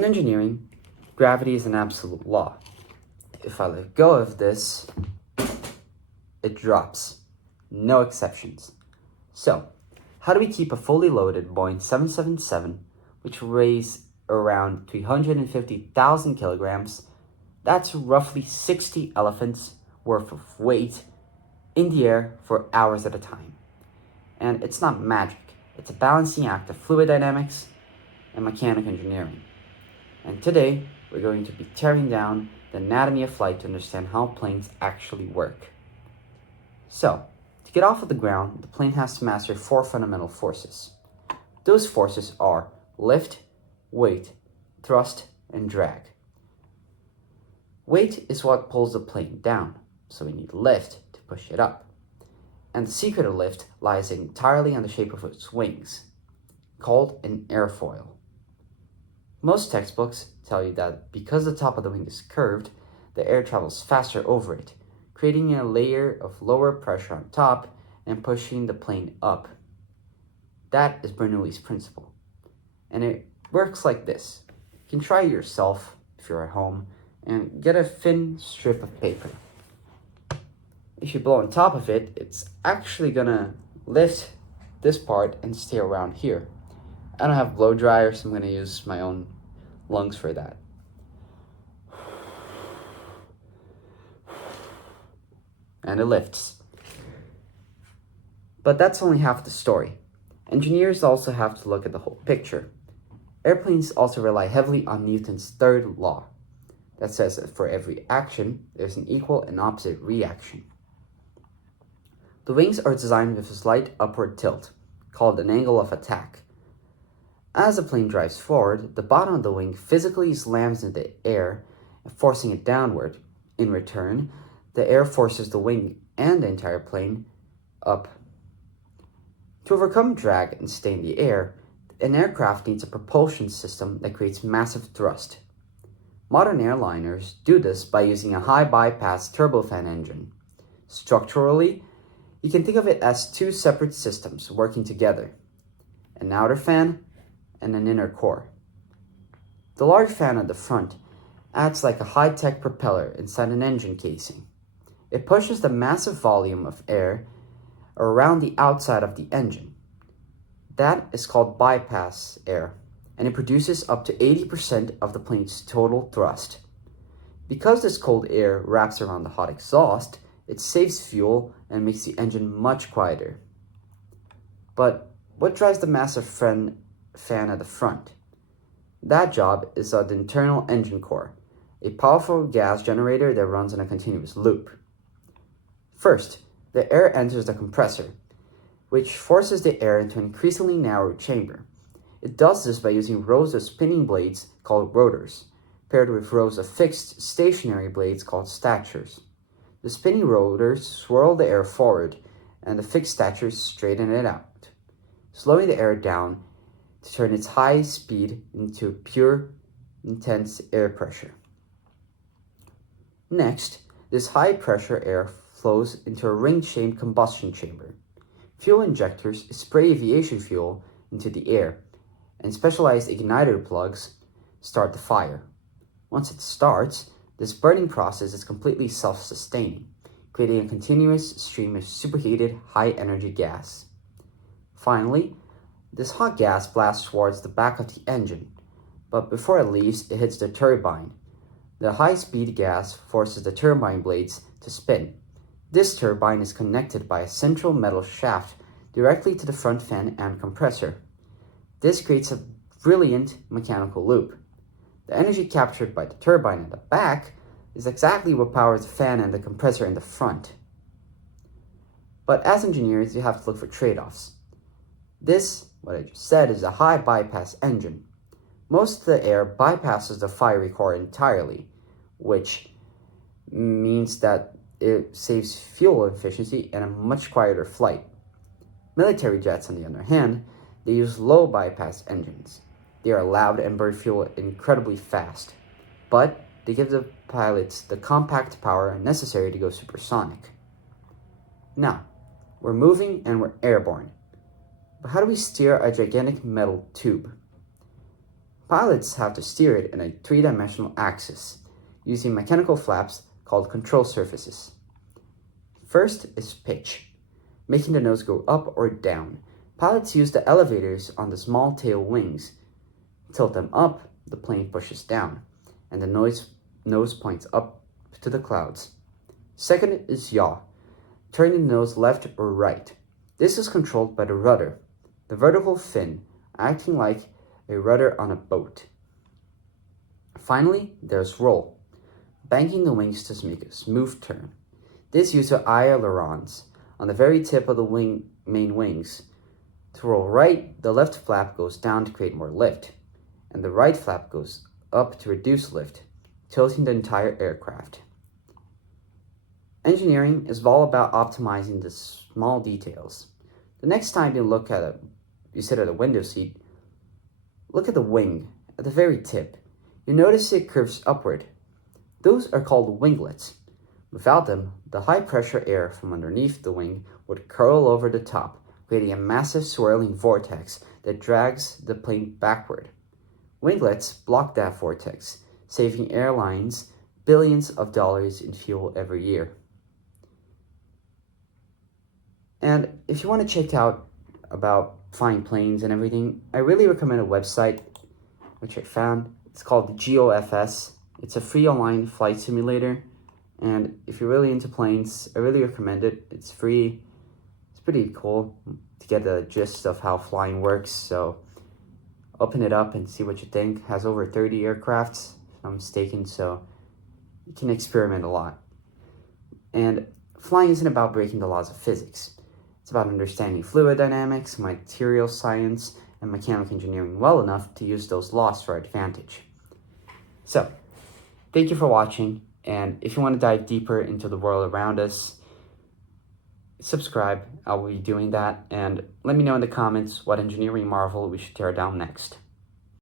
In engineering, gravity is an absolute law. If I let go of this, it drops. No exceptions. So, how do we keep a fully loaded Boeing 777, which weighs around 350,000 kilograms, that's roughly 60 elephants worth of weight, in the air for hours at a time? And it's not magic. It's a balancing act of fluid dynamics and mechanical engineering. And today, we're going to be tearing down the anatomy of flight to understand how planes actually work. So, to get off of the ground, the plane has to master 4 fundamental forces. Those forces are lift, weight, thrust, and drag. Weight is what pulls the plane down, so we need lift to push it up. And the secret of lift lies entirely in the shape of its wings, called an airfoil. Most textbooks tell you that because the top of the wing is curved, the air travels faster over it, creating a layer of lower pressure on top and pushing the plane up. That is Bernoulli's principle. And it works like this. You can try it yourself if you're at home and get a thin strip of paper. If you blow on top of it, it's actually gonna lift this part and stay around here. I don't have blow dryer, so I'm gonna use my own lungs for that. And it lifts. But that's only half the story. Engineers also have to look at the whole picture. Airplanes also rely heavily on Newton's third law, that says that for every action, there's an equal and opposite reaction. The wings are designed with a slight upward tilt, called an angle of attack. As the plane drives forward, the bottom of the wing physically slams into the air, forcing it downward. In return, the air forces the wing and the entire plane up. To overcome drag and stay in the air, an aircraft needs a propulsion system that creates massive thrust. Modern airliners do this by using a high bypass turbofan engine. Structurally, you can think of it as 2 separate systems working together, an outer fan and an inner core. The large fan at the front acts like a high-tech propeller inside an engine casing. It pushes the massive volume of air around the outside of the engine. That is called bypass air, and it produces up to 80% of the plane's total thrust. Because this cold air wraps around the hot exhaust, it saves fuel and makes the engine much quieter. But what drives the massive fan at the front? That job is the internal engine core, a powerful gas generator that runs in a continuous loop. First, the air enters the compressor, which forces the air into an increasingly narrow chamber. It does this by using rows of spinning blades called rotors, paired with rows of fixed stationary blades called statures. The spinning rotors swirl the air forward, and the fixed statures straighten it out, slowing the air down to turn its high speed into pure, intense air pressure. Next, this high-pressure air flows into a ring-shaped combustion chamber. Fuel injectors spray aviation fuel into the air, and specialized igniter plugs start the fire. Once it starts, this burning process is completely self-sustaining, creating a continuous stream of superheated, high-energy gas. Finally, this hot gas blasts towards the back of the engine, but before it leaves, it hits the turbine. The high-speed gas forces the turbine blades to spin. This turbine is connected by a central metal shaft directly to the front fan and compressor. This creates a brilliant mechanical loop. The energy captured by the turbine at the back is exactly what powers the fan and the compressor in the front. But as engineers, you have to look for trade-offs. This, what I just said, is a high bypass engine. Most of the air bypasses the fiery core entirely, which means that it saves fuel efficiency and a much quieter flight. Military jets, on the other hand, they use low bypass engines. They are loud and burn fuel incredibly fast, but they give the pilots the compact power necessary to go supersonic. Now, we're moving and we're airborne. But how do we steer a gigantic metal tube? Pilots have to steer it in a three-dimensional axis using mechanical flaps called control surfaces. First is pitch, making the nose go up or down. Pilots use the elevators on the small tail wings. Tilt them up, the plane pushes down, and the nose points up to the clouds. Second is yaw, turning the nose left or right. This is controlled by the rudder, the vertical fin, acting like a rudder on a boat. Finally, there's roll, banking the wings to make a smooth turn. This uses ailerons on the very tip of the main wings. To roll right, the left flap goes down to create more lift, and the right flap goes up to reduce lift, tilting the entire aircraft. Engineering is all about optimizing the small details. The next time you sit at a window seat, look at the wing at the very tip. You notice it curves upward. Those are called winglets. Without them, the high-pressure air from underneath the wing would curl over the top, creating a massive swirling vortex that drags the plane backward. Winglets block that vortex, saving airlines billions of dollars in fuel every year. And if you want to check out about flying planes and everything, I really recommend a website which I found. It's called GOFS. It's a free online flight simulator. And if you're really into planes, I really recommend it. It's free. It's pretty cool to get the gist of how flying works. So open it up and see what you think. It has over 30 aircrafts, if I'm mistaken, so you can experiment a lot. And flying isn't about breaking the laws of physics. It's about understanding fluid dynamics, material science, and mechanical engineering well enough to use those laws to our advantage. So, thank you for watching. And if you want to dive deeper into the world around us, subscribe. I will be doing that. And let me know in the comments what engineering marvel we should tear down next.